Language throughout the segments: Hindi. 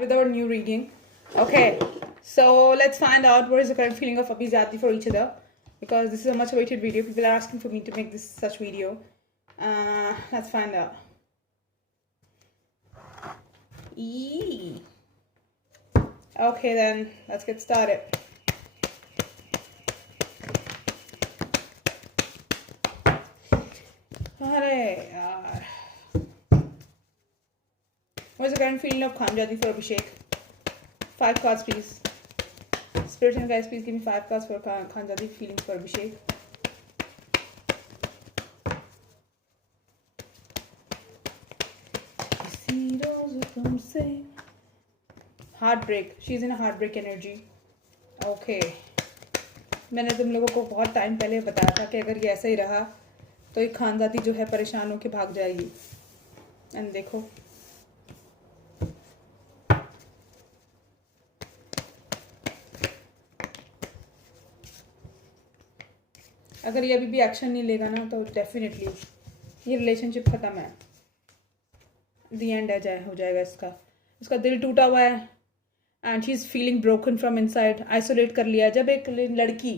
with our new reading. Okay, so let's find out what is the current feeling of Abhizati for each other, because this is a much awaited video. People are asking for me to make this such video. Let's find out. Eee. Okay then, let's get started. What is the current feeling of Khanjati for Abhishek? 5 cards, please. Spirits and guys, please give me 5 cards for Khanjati feelings for Abhishek. Heartbreak. She's in a heartbreak energy. Okay. मैंने तुम लोगों को बहुत टाइम पहले बताया था कि अगर ये ऐसा ही रहा तो एक खानजाती जो है परेशान होकर भाग जाएगी. एंड देखो, अगर ये अभी भी एक्शन नहीं लेगा ना तो डेफिनेटली ये रिलेशनशिप ख़त्म है. दी एंड हो जाएगा इसका दिल टूटा हुआ है and she is feeling broken from inside. Isolate कर लिया. जब एक लड़की,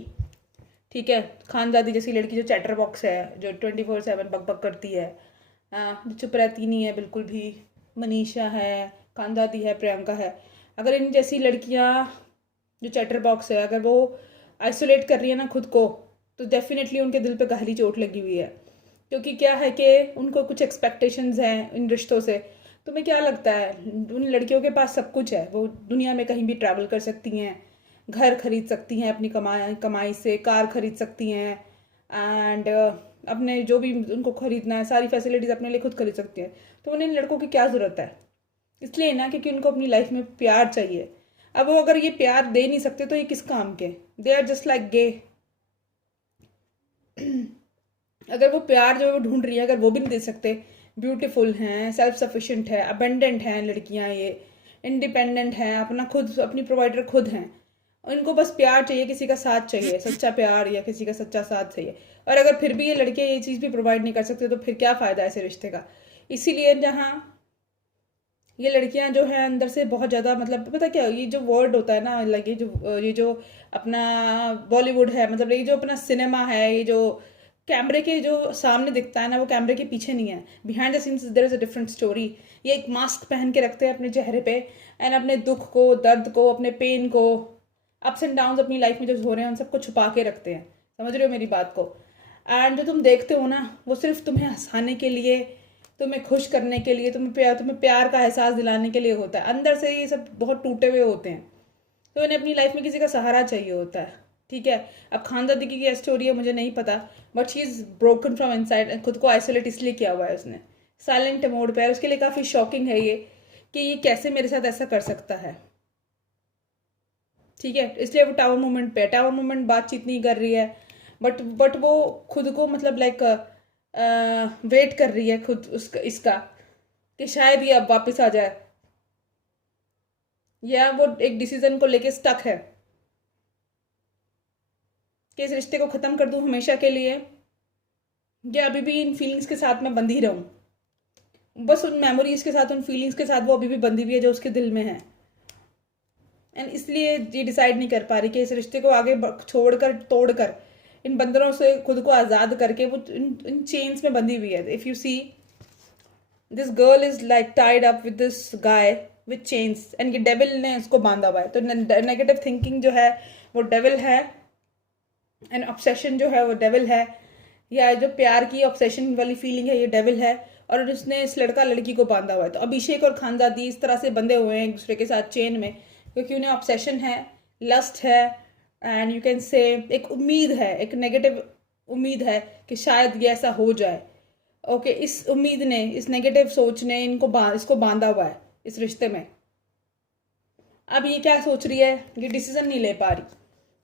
ठीक है, खानजादी जैसी लड़की जो चैटर बॉक्स है, जो 24/7 बक करती है, जो चुप रहती नहीं है बिल्कुल भी, मनीषा है, खानजादी है, प्रियंका है, अगर इन जैसी लड़कियाँ जो चैटर बॉक्स है अगर वो आइसोलेट कर रही है ना खुद को, तो डेफिनेटली उनके दिल पे गहरी चोट लगी हुई है. क्योंकि क्या है कि उनको कुछ एक्सपेक्टेशंस हैं इन रिश्तों से. तुम्हें क्या लगता है, उन लड़कियों के पास सब कुछ है. वो दुनिया में कहीं भी ट्रैवल कर सकती हैं, घर खरीद सकती हैं अपनी कमाई से, कार खरीद सकती हैं, एंड अपने जो भी उनको खरीदना है सारी फैसिलिटीज़ अपने लिए खुद खरीद सकती हैं. तो उन्हें इन लड़कों की क्या ज़रूरत है? इसलिए ना क्योंकि उनको अपनी लाइफ में प्यार चाहिए. अब वो अगर ये प्यार दे नहीं सकते तो ये किस काम के? दे आर जस्ट लाइक गे. अगर वो प्यार जो ढूंढ रही है अगर वो भी नहीं दे सकते, ब्यूटीफुल हैं, सेल्फ सफिशिएंट है, अबेंडेंट हैं लड़कियां, ये इंडिपेंडेंट हैं, अपना खुद अपनी प्रोवाइडर खुद हैं, इनको बस प्यार चाहिए, किसी का साथ चाहिए, सच्चा प्यार या किसी का सच्चा साथ चाहिए. और अगर फिर भी ये लड़के ये चीज़ भी प्रोवाइड नहीं कर सकते तो फिर क्या फ़ायदा ऐसे रिश्ते का? इसीलिए जहाँ ये लड़कियां जो है अंदर से बहुत ज़्यादा, मतलब पता क्या, ये जो वर्ड होता है ना, लाइक ये जो अपना बॉलीवुड है, मतलब ये जो अपना सिनेमा है, ये जो कैमरे के जो सामने दिखता है ना, वो कैमरे के पीछे नहीं है. Behind the scenes there is a different story. ये एक मास्क पहन के रखते हैं अपने चेहरे पे, एंड अपने दुख को, दर्द को, अपने पेन को, अप्स एंड डाउन्स अपनी लाइफ में जो हो रहे हैं उन सबको छुपा के रखते हैं. समझ रहे हो मेरी बात को? एंड जो तुम देखते हो ना, वो सिर्फ तुम्हें हंसाने के लिए, तुम्हें खुश करने के लिए, तुम्हें प्यार का एहसास दिलाने के लिए होता है. अंदर से ये सब बहुत टूटे हुए होते हैं, तो इन्हें अपनी लाइफ में किसी का सहारा चाहिए होता है. ठीक है, अब खानदादी की क्या स्टोरी है मुझे नहीं पता, but she is broken from inside. खुद को आइसोलेट इसलिए किया हुआ है उसने, साइलेंट मोड पे है. उसके लिए काफ़ी शॉकिंग है ये कि ये कैसे मेरे साथ ऐसा कर सकता है. ठीक है, इसलिए वो टावर मूवमेंट पे, टावर मूवमेंट बातचीत नहीं कर रही है, बट वो खुद को, मतलब लाइक वेट कर रही है खुद इसका कि शायद ये अब वापस आ जाए, या वो एक डिसीजन को लेके स्टक है कि इस रिश्ते को ख़त्म कर दूं हमेशा के लिए, या अभी भी इन फीलिंग्स के साथ मैं बंधी रहूं, बस उन मेमोरीज के साथ, उन फीलिंग्स के साथ वो अभी भी बंधी हुई है जो उसके दिल में है. एंड इसलिए ये डिसाइड नहीं कर पा रही कि इस रिश्ते को आगे छोड़कर, तोड़कर, इन बंधनों से खुद को आज़ाद करके वो इन चेन्स में बंधी हुई है. If you see, this girl is like tied up with this guy with chains, and ये डेविल ने उसको बांधा हुआ है. तो नेगेटिव थिंकिंग जो है वो डेविल है, एंड ऑब्सेशन जो है वो डेविल है, या जो प्यार की ऑब्सेशन वाली फीलिंग है ये डेविल है, और उसने इस लड़का लड़की को बांधा हुआ है. तो अभिषेक और खानदादी इस तरह से बंधे हुए हैं एक दूसरे के साथ चेन में, क्योंकि उन्हें ऑब्सेशन है, लस्ट है, एंड यू कैन से एक उम्मीद है, एक नेगेटिव उम्मीद है कि शायद ये ऐसा हो जाए. ओके, इस उम्मीद ने, इस नेगेटिव सोच ने इसको बांधा हुआ है इस रिश्ते में. अब ये क्या सोच रही है, ये डिसीजन नहीं ले पा रही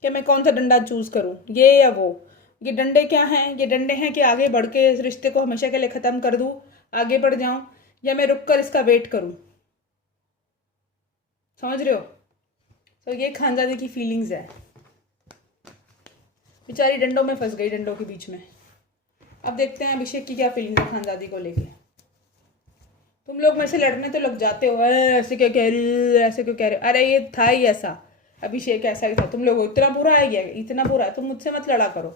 कि मैं कौन सा डंडा चूज करूं, ये या वो. ये डंडे क्या हैं? ये डंडे हैं कि आगे बढ़ के इस रिश्ते को हमेशा के लिए ख़त्म कर दूं, आगे बढ़ जाऊं, या मैं रुक कर इसका वेट करूं. समझ रहे हो? तो ये खानजादी की फीलिंग्स है. बेचारी डंडों में फंस गई, डंडों के बीच में. अब देखते हैं अभिषेक की क्या फीलिंग है खानजादी को लेके. तुम लोग मेरे से लड़ने तो लग जाते हो, ऐसे क्यों कह रही हो, ऐसे क्यों कह रहे हो, अरे ये था ही ऐसा, अभिषेक ऐसा ही था, तुम लोग इतना बुरा है, ये इतना बुरा है, तुम मुझसे मत लड़ा करो।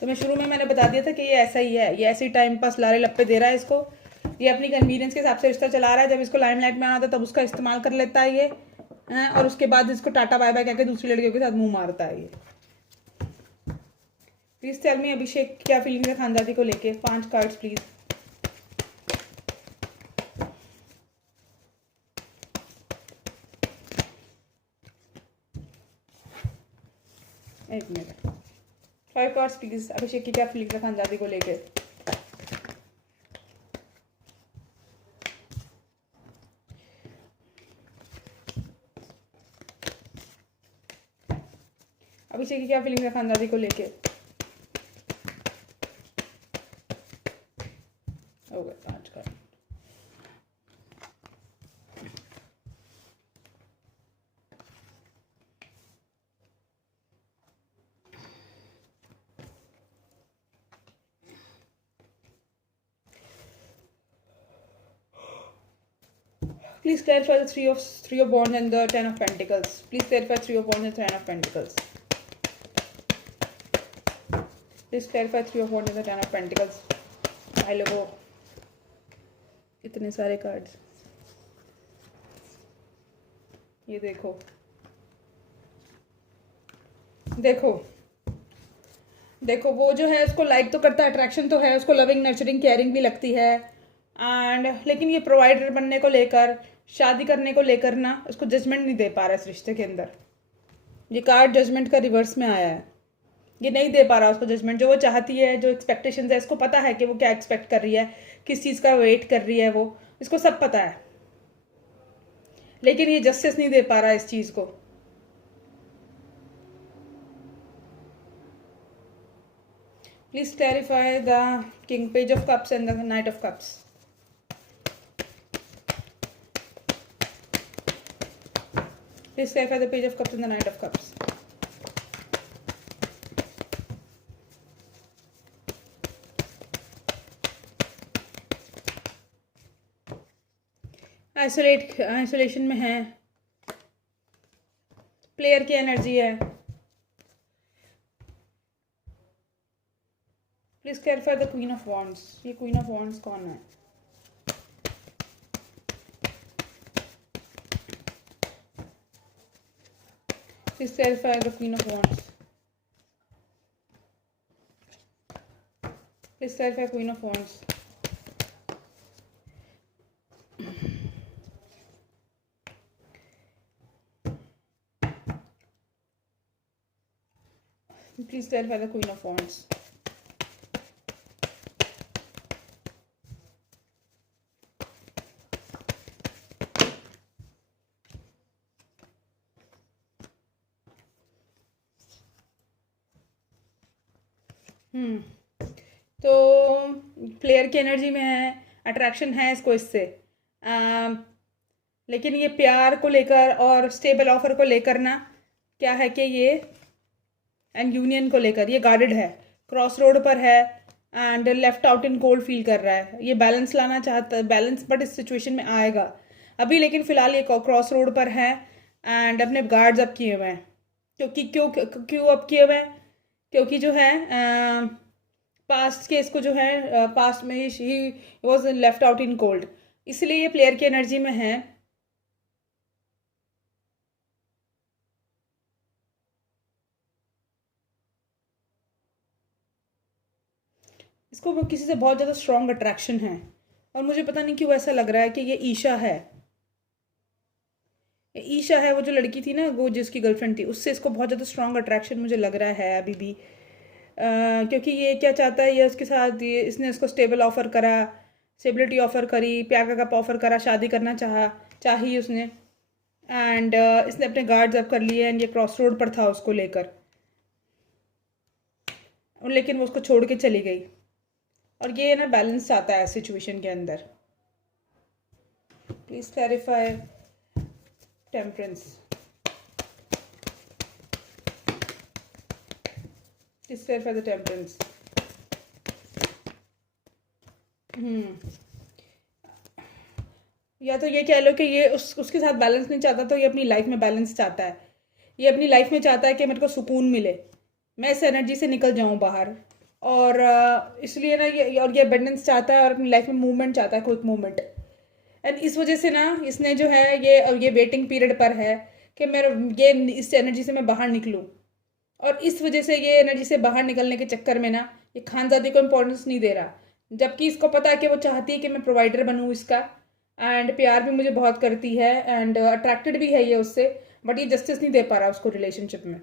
तो मैं शुरू में मैंने बता दिया था कि ये ऐसा ही है, ये ऐसे ही टाइम पास लारे लप्पे दे रहा है इसको, ये अपनी कन्वीनियंस के हिसाब से रिश्ता चला रहा है, जब इसको लाइमलाइट में आना था तब उसका इस्तेमाल कर लेता है ये, और उसके बाद इसको टाटा बाय बाय कहकर दूसरी लड़कियों के साथ मुंह मारता है ये। प्लीज टेल मी अभिषेक क्या फीलिंग है खानदादी को लेके, 5 कार्ड्स प्लीज। एक मिनट, 5 कार्ड्स प्लीज, अभिषेक की क्या फीलिंग है खानदादी को लेके। अभिषेक की क्या फीलिंग है खानदादी को लेके। हो गए 5 card. Please clarify the three of wands and the 10 of pentacles. Please clarify 3 of wands and 10 of pentacles. Please clarify 3 of wands and the 10 of pentacles. I लोगों इतने सारे कार्ड्स, ये देखो देखो देखो, वो जो है उसको लाइक तो करता है, अट्रैक्शन तो है उसको, लविंग नर्चरिंग केयरिंग भी लगती है, एंड लेकिन ये प्रोवाइडर बनने को लेकर, शादी करने को लेकर ना उसको जजमेंट नहीं दे पा रहा है इस रिश्ते के अंदर। ये कार्ड जजमेंट का रिवर्स में आया है, ये नहीं दे पा रहा उसको जजमेंट, जो वो चाहती है, जो एक्सपेक्टेशंस है, इसको पता है कि वो क्या एक्सपेक्ट कर रही है, किस चीज़ का वेट कर रही है, वो इसको सब पता है, लेकिन ये जस्टिस नहीं दे पा रहा इस चीज़ को। Please clarify the king, page of cups and the night of cups. Please clarify the page of cups and the knight of cups. Isolation में है, प्लेयर की एनर्जी है। Please clarify the queen of wands. ये क्वीन ऑफ वॉन्ड्स कौन है? Please clarify the Queen of Wands. Please clarify Queen of Wands. Please clarify the Queen of Wands. तो प्लेयर की एनर्जी में है, अट्रैक्शन है इसको इससे, लेकिन ये प्यार को लेकर और स्टेबल ऑफर को लेकर ना क्या है कि ये एंड यूनियन को लेकर ये गार्डेड है, क्रॉस रोड पर है, and left out in cold feel कर रहा है। ये बैलेंस लाना चाहता है, बैलेंस बट इस सिचुएशन में आएगा अभी, लेकिन फिलहाल ये क्रॉस रोड पर है एंड अपने गार्ड्स अप किए हुए हैं। क्योंकि क्यों अप किए हुए हैं? क्योंकि जो है पास्ट के इसको जो है पास्ट में he was left out in cold, इसलिए ये प्लेयर की एनर्जी में है। इसको किसी से बहुत ज़्यादा स्ट्रॉन्ग अट्रैक्शन है, और मुझे पता नहीं क्यों ऐसा लग रहा है कि ये ईशा है। ईशा है वो जो लड़की थी ना, वो जिसकी गर्लफ्रेंड थी, उससे इसको बहुत ज़्यादा स्ट्रॉन्ग अट्रैक्शन मुझे लग रहा है अभी भी। क्योंकि ये क्या चाहता है, ये उसके साथ, ये इसने उसको स्टेबल ऑफर करा, स्टेबिलिटी ऑफर करी, प्यार का कप ऑफर करा, शादी करना चाहिए उसने, एंड इसने अपने गार्ड्स अप कर लिए, एंड ये क्रॉस रोड पर था उसको लेकर, लेकिन वो उसको छोड़ के चली गई, और ये ना बैलेंस चाहता है सिचुएशन के अंदर। Please clarify temperance. Please clarify the temperance. हम्म। या तो ये कह लो कि ये उसके साथ बैलेंस नहीं चाहता, तो ये अपनी लाइफ में बैलेंस चाहता है। ये अपनी लाइफ में चाहता है कि मेरे को सुकून मिले, मैं इस एनर्जी से निकल जाऊं बाहर। और इसलिए ना ये अबंडेंस चाहता है और अपनी लाइफ में मूवमेंट चाहता है, क्विक मूवमेंट। एंड इस वजह से ना इसने जो है ये वेटिंग पीरियड पर है कि मेरा ये इस एनर्जी से मैं बाहर निकलूं। और इस वजह से ये एनर्जी से बाहर निकलने के चक्कर में ना ये खानजादी को इम्पोर्टेंस नहीं दे रहा, जबकि इसको पता है कि वो चाहती है कि मैं प्रोवाइडर बनूँ इसका। एंड प्यार भी मुझे बहुत करती है एंड अट्रैक्टेड भी है ये उससे, बट ये जस्टिस नहीं दे पा रहा उसको रिलेशनशिप में,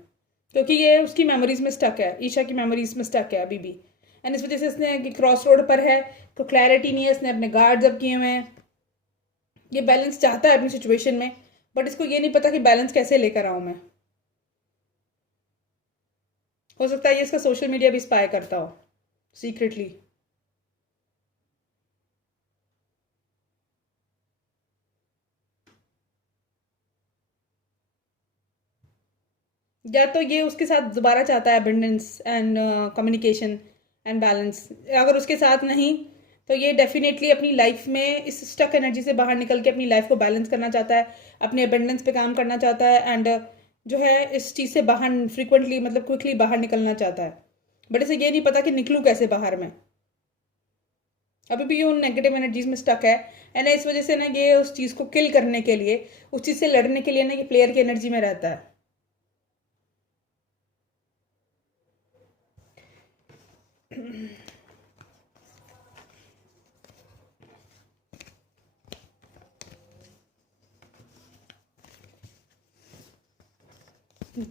क्योंकि ये उसकी मेमोरीज में स्टक है, ईशा की मेमोरीज में स्टक है अभी भी। एंड इस वजह से इसने क्रॉस रोड पर है, तो क्लैरिटी नहीं है, इसने अपने गार्ड्स अप किए हुए हैं। ये बैलेंस चाहता है अपनी सिचुएशन में, बट इसको ये नहीं पता कि बैलेंस कैसे लेकर आऊँ मैं। हो सकता है ये इसका सोशल मीडिया भी स्पाई करता हो सीक्रेटली। या तो ये उसके साथ दोबारा चाहता है abundance and communication and balance. अगर उसके साथ नहीं, तो ये डेफिनेटली अपनी लाइफ में इस स्टक एनर्जी से बाहर निकल के अपनी लाइफ को बैलेंस करना चाहता है, अपने अबंडेंस पे काम करना चाहता है एंड जो है इस चीज़ से बाहर फ्रिक्वेंटली मतलब क्विकली बाहर निकलना चाहता है। बट इसे ये नहीं पता कि निकलूँ कैसे बाहर में, अभी भी ये उन नेगेटिव एनर्जीज में स्टक है। एंड इस वजह से ना ये उस चीज़ को किल करने के लिए, उस चीज़ से लड़ने के लिए ना ये प्लेयर की एनर्जी में रहता है।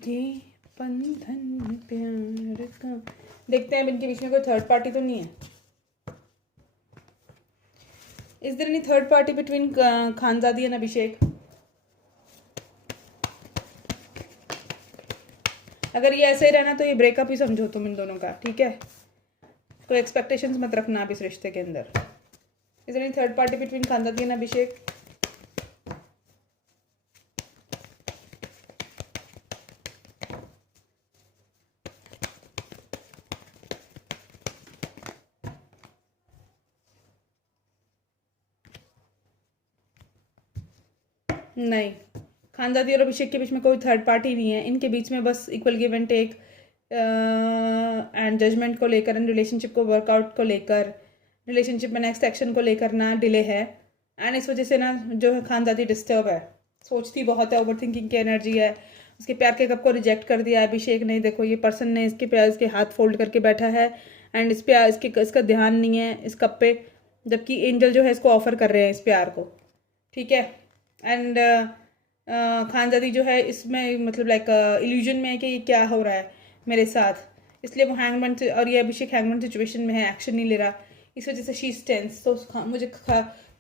ये बंधन प्यार का, देखते हैं इनके बीच में कोई थर्ड पार्टी तो नहीं है। Is there any third party between Khanzadi and Abhishek? अगर ये ऐसे ही रहना तो ये ब्रेकअप ही समझो तुम इन दोनों का, ठीक है? कोई एक्सपेक्टेशंस मत रखना आप इस रिश्ते के अंदर। Is there any third party between Khanzadi and Abhishek? नहीं, खानदादी और अभिषेक के बीच में कोई थर्ड पार्टी नहीं है। इनके बीच में बस equal give and take and judgement को लेकर एंड रिलेशनशिप को वर्कआउट को लेकर, रिलेशनशिप में नेक्स्ट एक्शन को लेकर ना डिले है। एंड इस वजह से ना जो है खानदादी डिस्टर्ब है, सोचती बहुत है, ओवर थिंकिंग की एनर्जी है। उसके प्यार के कप को रिजेक्ट कर दिया है अभिषेक ने। देखो ये पर्सन ने इसके प्यार, इसके हाथ फोल्ड करके बैठा है एंड इस पे इसका ध्यान नहीं है इस कप पे, जबकि एंजल जो है इसको ऑफर कर रहे हैं इस प्यार को, ठीक है? एंड खानजादी जो है इसमें मतलब लाइक इल्यूजन में है कि ये क्या हो रहा है मेरे साथ, इसलिए वो हैंगमैन से, और ये अभिषेक हैंगमैन सिचुएशन में है, एक्शन नहीं ले रहा, इस वजह से शी इज टेंस। तो मुझे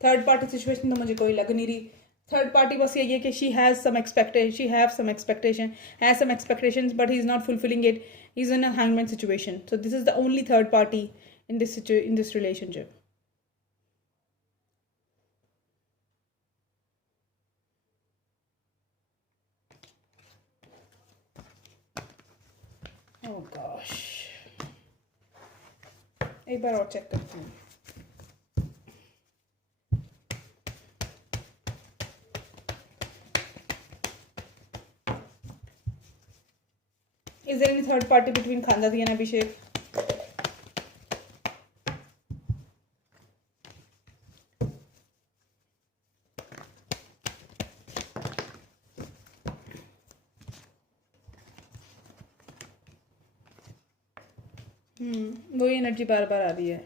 थर्ड पार्टी सिचुएशन तो मुझे कोई लग नहीं रही। थर्ड पार्टी बस यही है कि she has some expectation, she have some expectation, has some expectations, but he is not fulfilling it, he is in a hangman situation. So this is the only third party in this relationship. Oh gosh, एक बार और चेक करती हूँ। Is there any third party between Khandadi and Abhishek? वही एनर्जी बार बार आ रही है।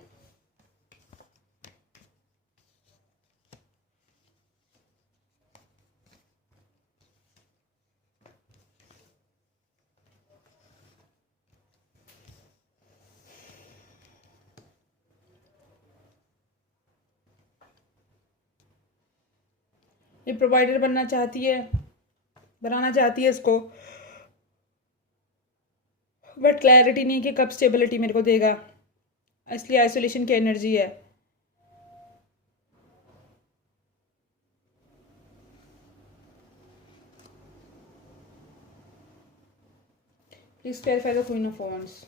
ये प्रोवाइडर बनना चाहती है, बनाना चाहती है इसको, बट क्लैरिटी नहीं कि कब स्टेबिलिटी मेरे को देगा, इसलिए आइसोलेशन की एनर्जी है। Please clarify the queen of wands.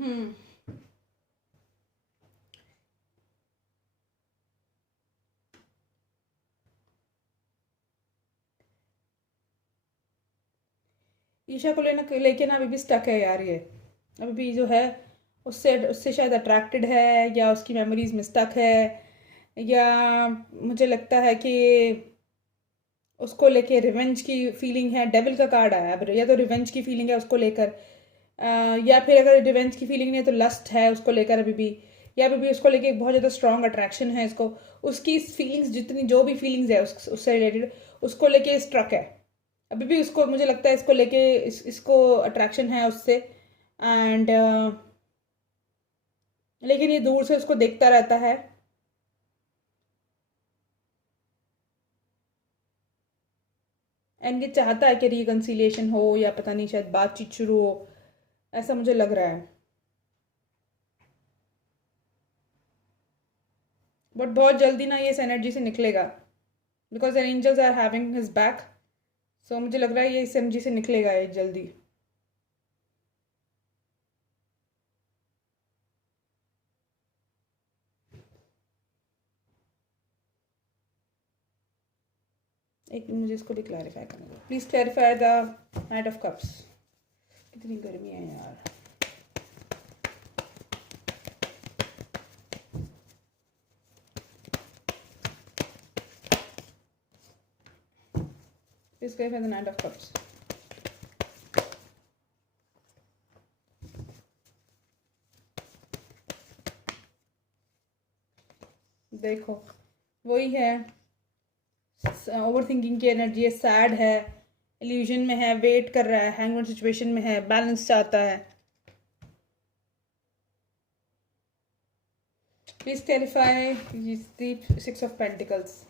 Hmm. Isha को लेके ना अभी भी स्टक है यार ये। अभी भी जो है उससे उससे शायद अट्रैक्टेड है, या उसकी मेमोरीज में स्टक है, या मुझे लगता है कि उसको लेके रिवेंज की फीलिंग है। डेविल का कार्ड आया अब, या तो रिवेंज की फीलिंग है उसको लेकर, या फिर अगर रिवेंज की फीलिंग नहीं है तो लस्ट है उसको लेकर अभी भी, या अभी भी उसको लेके बहुत ज़्यादा स्ट्रॉन्ग अट्रैक्शन है इसको। उसकी फीलिंग्स जितनी जो भी फीलिंग्स है उससे रिलेटेड उसको लेके स्ट्रक है अभी भी उसको। मुझे लगता है इसको लेके इसको अट्रैक्शन है उससे। एंड लेकिन ये दूर से उसको देखता रहता है। एंड ये चाहता है कि रिकन्सिलिएशन हो, या पता नहीं शायद बातचीत शुरू हो, ऐसा मुझे लग रहा है। बट बहुत जल्दी ना ये इस एनर्जी से निकलेगा, because angels are having his back. So मुझे लग रहा है ये इस एनर्जी से निकलेगा ये जल्दी। एक मिनट, मुझे इसको भी क्लैरिफाई करना है। Please clarify the night of cups. कितनी गर्मी है यार। Please clarify the night of cups. देखो वही है, ओवर थिंकिंग की एनर्जी है, सैड है, इल्यूजन में है, वेट कर रहा है, हैंगमैन सिचुएशन में है, बैलेंस चाहता है। Please clarify the six of pentacles.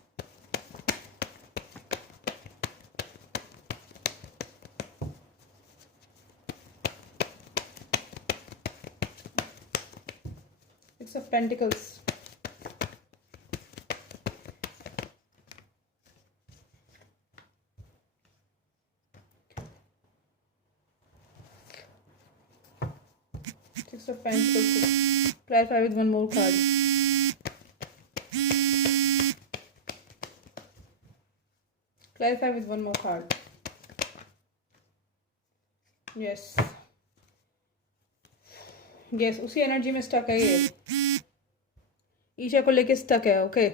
Six of pentacles. Six of Pentacles. Clarify with one more card. Clarify with one more card. Yes. Yes, उसी एनर्जी में स्टक है ये। ईशा को लेके स्टक है। ओके।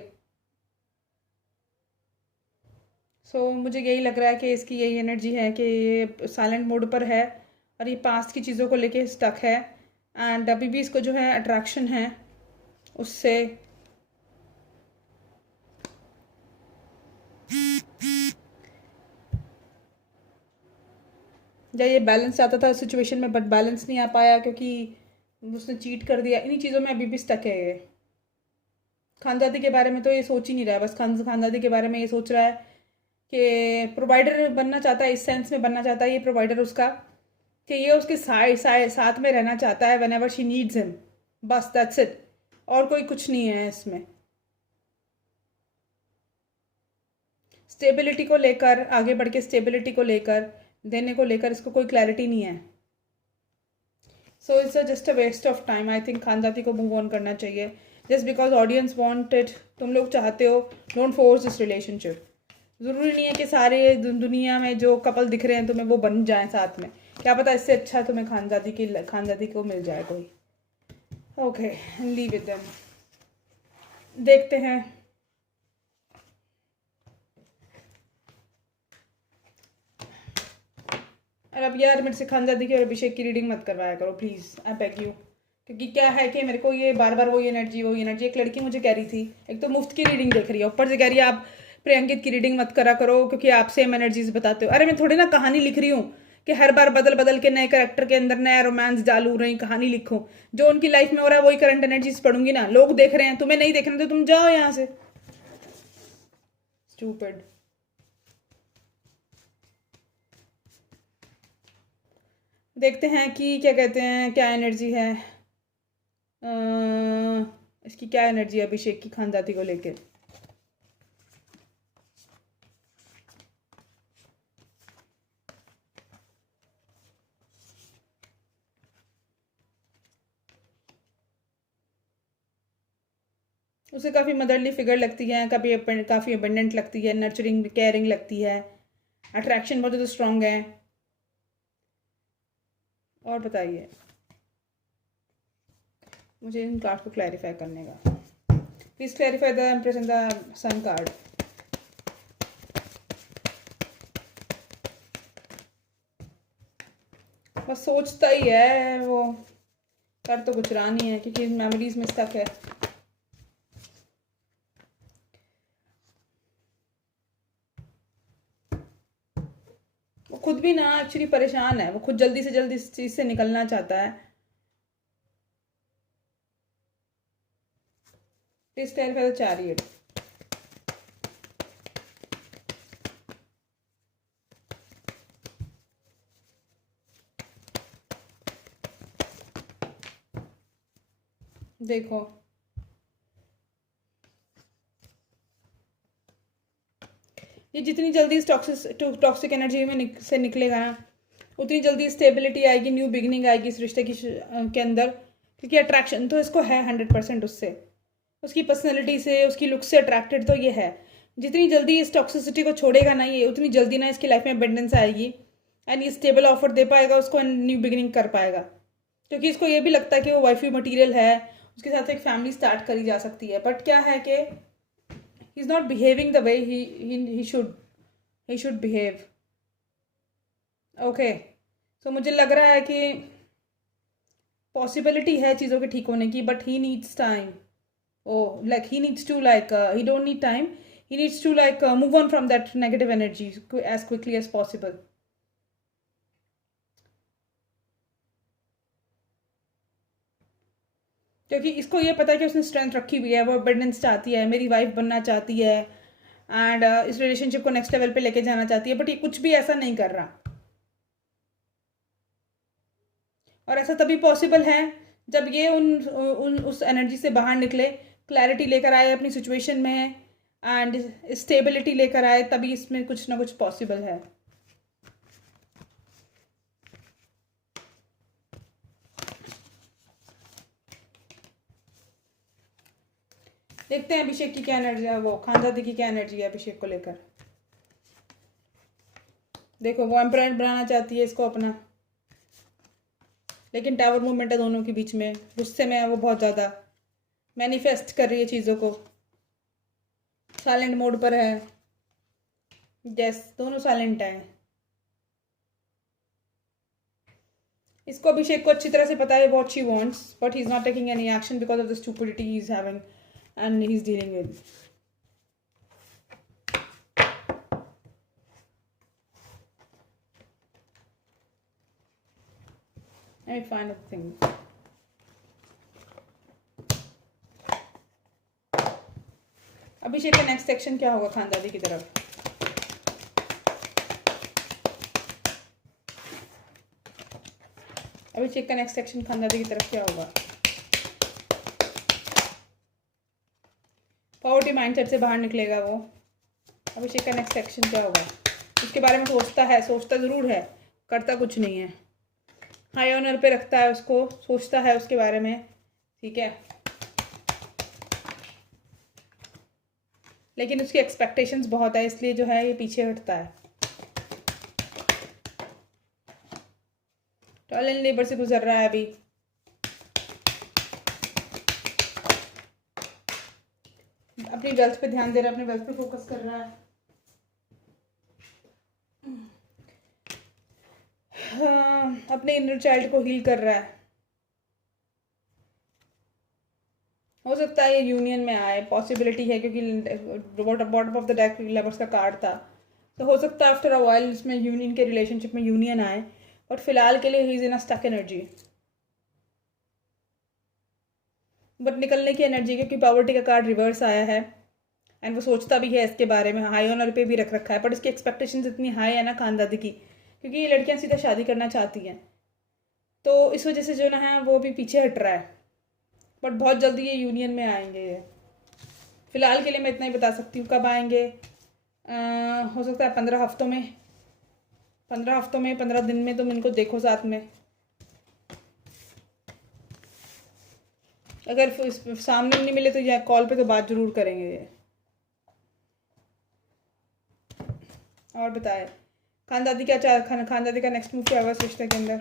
सो मुझे यही लग रहा है कि इसकी यही एनर्जी है कि ये साइलेंट मोड पर है और ये पास्ट की चीज़ों को लेके स्टक है। एंड अभी भी इसको जो है अट्रैक्शन है उससे। या ये बैलेंस आता था सिचुएशन में, बट बैलेंस नहीं आ पाया क्योंकि उसने चीट कर दिया। इन्हीं चीज़ों में अभी भी स्टक है ये। खानदादी के बारे में तो ये सोच ही नहीं रहा है, बस खानदादी के बारे में ये सोच रहा है कि प्रोवाइडर बनना चाहता है, इस सेंस में बनना चाहता है ये प्रोवाइडर उसका, कि ये उसके साथ में रहना चाहता है व्हेनेवर शी नीड्स हिम। बस दैट्स इट, और कोई कुछ नहीं है इसमें। स्टेबिलिटी को लेकर, आगे बढ़ के स्टेबिलिटी को लेकर, देने को लेकर इसको कोई क्लैरिटी नहीं है। So it's just a waste of time. I think Khanzadi को मूव ऑन करना चाहिए, just because audience want it. तुम लोग चाहते हो, डोंट फोर्स दिस रिलेशनशिप। ज़रूरी नहीं है कि सारे दुनिया में जो कपल दिख रहे हैं तुम्हें वो बन जाएं साथ में। क्या पता इससे अच्छा तुम्हें खानदादी को मिल जाए कोई। Okay, leave with them. देखते हैं। और अब यार मेरे से खानदादी की और अभिषेक की रीडिंग मत करवाया करो प्लीज़, आई बेग यू। क्योंकि क्या है कि मेरे को ये बार बार वही एनर्जी। एक लड़की मुझे कह रही थी, एक तो मुफ्त की रीडिंग देख रही है, ऊपर से कह रही है आप प्रियंकित की रीडिंग मत करा करो क्योंकि आप सेम एनर्जीज बताते हो। अरे मैं थोड़ी ना कहानी लिख रही हूँ कि हर बार बदल बदल के नए करेक्टर के अंदर नया रोमांस डालू रही कहानी लिखूं। जो उनकी लाइफ में हो रहा है वही करंट एनर्जीज पढ़ूंगी ना। लोग देख रहे हैं, तुम्हें नहीं देखना तो तुम जाओ यहाँ से। स्टूपिड। देखते हैं कि क्या कहते हैं, क्या एनर्जी है इसकी, क्या एनर्जी है अभिषेक की खानदादी को लेके। उसे काफ़ी मदरली फिगर लगती है, कभी काफ़ी अबंडेंट लगती है, नर्चरिंग केयरिंग लगती है, अट्रैक्शन बहुत ज़्यादा स्ट्रॉन्ग है। और बताइए, मुझे इन कार्ड को क्लैरिफाई करने का। Please clarify the empress and the sun card. बस सोचता ही है वो, कर तो कुछ रहा नहीं है क्योंकि मेमोरीज में स्टक है। वो खुद भी ना एक्चुअली परेशान है, वो खुद जल्दी से जल्दी इस चीज़ से निकलना चाहता है। Please clarify the chariot. देखो, ये जितनी जल्दी इस टॉक्सिक एनर्जी में से निकलेगा ना, उतनी जल्दी स्टेबिलिटी आएगी, न्यू बिगनिंग आएगी इस रिश्ते के अंदर। क्योंकि अट्रैक्शन तो इसको है 100% उससे, उसकी पर्सनैलिटी से, उसकी लुक से अट्रैक्टेड तो ये है। जितनी जल्दी इस टॉक्सिसिटी को छोड़ेगा ना ये, उतनी जल्दी ना इसकी लाइफ में अबंडेंस आएगी एंड ये स्टेबल ऑफर दे पाएगा उसको, न्यू बिगिनिंग कर पाएगा। क्योंकि इसको ये भी लगता है कि वो वाइफी मटीरियल है, उसके साथ एक फैमिली स्टार्ट करी जा सकती है। बट क्या है कि he is not behaving the way he should behave. Okay, so मुझे लग रहा है कि पॉसिबिलिटी है चीज़ों के ठीक होने की, but he needs time. Oh, like he needs to he don't need time. He needs to move on from that negative energy as quickly as possible. क्योंकि इसको ये पता है कि उसने स्ट्रेंथ रखी हुई है, वो अबंडेंस चाहती है, मेरी वाइफ बनना चाहती है एंड इस रिलेशनशिप को नेक्स्ट लेवल पे लेके जाना चाहती है। बट ये कुछ भी ऐसा नहीं कर रहा, और ऐसा तभी पॉसिबल है जब ये उस एनर्जी से बाहर निकले, क्लैरिटी लेकर आए अपनी सिचुएशन में एंड स्टेबिलिटी लेकर आए, तभी इसमें कुछ ना कुछ पॉसिबल है। देखते हैं अभिषेक की क्या एनर्जी है, वो खानदादी की क्या एनर्जी है अभिषेक को लेकर। देखो, वो एम्परर बनाना चाहती है इसको अपना, लेकिन टावर मूवमेंट है दोनों के बीच में, गुस्से में है वो बहुत ज़्यादा, मैनिफेस्ट कर रही है चीज़ों को, साइलेंट मोड पर है। यस, दोनों साइलेंट हैं। इसको अभिषेक को अच्छी तरह से पता है what she wants, but he is not taking any action because of the stupidity he is having and he is dealing with. I find a thing. Abhishek का नेक्स्ट सेक्शन क्या होगा खानदादी की तरफ? अभिषेक का नेक्स्ट सेक्शन खानदादी की तरफ क्या होगा? पॉवर्टी माइंडसेट से बाहर निकलेगा वो। अभिषेक का नेक्स्ट सेक्शन क्या होगा? उसके बारे में सोचता है, सोचता ज़रूर है, करता कुछ नहीं है। हाई ऑनर पे रखता है उसको, सोचता है उसके बारे में, ठीक है, लेकिन उसकी एक्सपेक्टेशंस बहुत है, इसलिए जो है ये पीछे हटता है। टॉयल एंड लेबर से गुजर रहा है अभी। अपनी वेल्थ पे ध्यान दे रहा है, अपने वेल्थ पे फोकस कर रहा है। हाँ, अपने इनर चाइल्ड को हील कर रहा है। हो सकता है ये यूनियन में आए, पॉसिबिलिटी है, क्योंकि bottom of the deck lovers का कार्ड था, तो हो सकता है आफ्टर अ व्हाइल इसमें यूनियन के रिलेशनशिप में यूनियन आए, बट फिलहाल के लिए he is in a stuck energy. But निकलने की एनर्जी, क्योंकि पॉवर्टी का कार्ड रिवर्स आया है एंड वो सोचता भी है इसके बारे में, हाई ऑनर पे भी रख रखा है, बट इसकी एक्सपेक्टेशंस इतनी हाई है ना खानदादी की, क्योंकि ये लड़कियां सीधा शादी करना चाहती हैं, तो इस वजह से जो ना है वो भी पीछे हट रहा है। बट बहुत जल्दी ये यूनियन में आएंगे ये। फिलहाल के लिए मैं इतना ही बता सकती हूँ। कब आएंगे? हो सकता है 15 हफ्तों में, 15 हफ्तों में, 15 दिन में तुम इनको देखो साथ में। अगर सामने नहीं मिले तो या कॉल पे तो बात जरूर करेंगे ये। और बताए खानदादी क्या खानदादी का नेक्स्ट मूव क्या होगा इस रिश्ते के अंदर।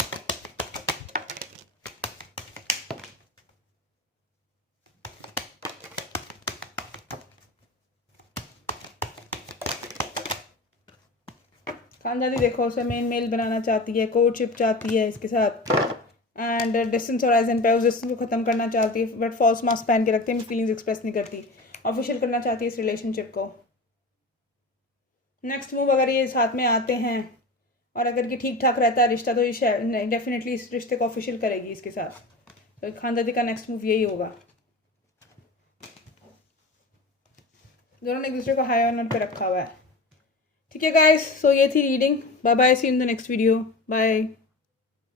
खानदादी देखो उसे मेल बनाना चाहती है, कोर्टशिप चाहती है इसके साथ, एंड डिस्टेंस होराइजन पे उस डिस्टेंस को ख़त्म करना चाहती है, बट फॉल्स मास्क पहन के रखती है, फीलिंग्स एक्सप्रेस नहीं करती, ऑफिशियल करना चाहती है इस रिलेशनशिप को। नेक्स्ट मूव अगर ये साथ में आते हैं और अगर ये ठीक ठाक रहता है रिश्ता तो ये डेफिनेटली इस रिश्ते को ऑफिशियल करेगी इसके साथ। तो खानदादी का नेक्स्ट मूव यही होगा। दोनों ने एक दूसरे को हाई ऑनर पे रखा हुआ है। ठीक है गाइस, सो ये थी reading. Bye bye, see in the next video, bye.